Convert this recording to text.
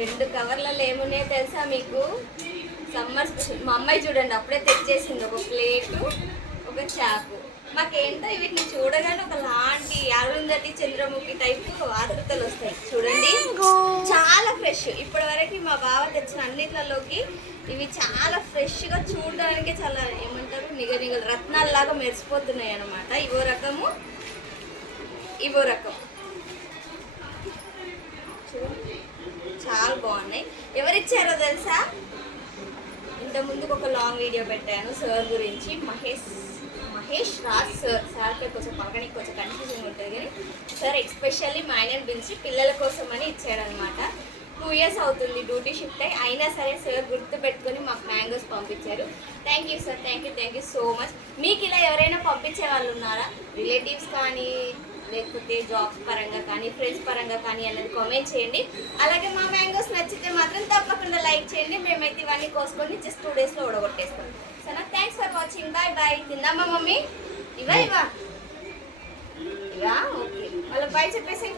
2 కవర్లలో ఏమున్నాయో తెలుసా మీకు? Summer special. మా అమ్మాయి చూడండి అప్పుడే తెచ్చేసింది ఒక ప్లేటు, ఒక చాకు. మాకేంటో వీటిని చూడగానే ఒకలాంటి అరుంధతి చంద్రముఖి టైపు ఆతృతలు వస్తాయి. చూడండి చాలా ఫ్రెష్. ఇప్పటి వరకు మా బావ తెచ్చిన అన్నిట్లలోకి ఇవి చాలా ఫ్రెష్గా చూడడానికి చాలా ఏమంటారు నిగనిగలు రత్నాల్లాగా మెరిసిపోతున్నాయి అన్నమాట. ఇవో రకము, ఇవో రకం. చాలా బాగున్నాయి. ఎవరిచ్చారో తెలుసా? ఇంతకుముందుకు ఒక లాంగ్ వీడియో పెట్టాను సార్ గురించి, మహేష్ రాజ్ సార్. సార్కి కొంచెం పక్కనికి కొంచెం కన్ఫ్యూజన్ ఉంటుంది కానీ సార్ ఎక్స్పెషల్లీ మా ఆయనని పిలిచి పిల్లల కోసం అని ఇచ్చాడనమాట. 2 years అవుతుంది డ్యూటీ షిఫ్ట్ అయ్యి, అయినా సరే సార్ గుర్తు పెట్టుకొని మాకు మ్యాంగోస్ పంపించారు. Thank you sir, thank you so much. మీకు ఇలా ఎవరైనా పంపించే వాళ్ళు ఉన్నారా? రిలేటివ్స్ కానీ లేకపోతే జాబ్స్ పరంగా కానీ ఫ్రెండ్స్ పరంగా కానీ అన్నది కామెంట్ చేయండి. అలాగే మా మ్యాంగోస్ నచ్చితే మాత్రం తప్పకుండా లైక్ చేయండి. మేమైతే ఇవన్నీ కోసుకొని జస్ట్ 2 daysలో ఓడగొట్టేస్తాం. సరేనా? Thanks for watching. Bye bye. తిందామా మమ్మీ? ఇవా ఓకే. మళ్ళీ బాయ్ చెప్పేసి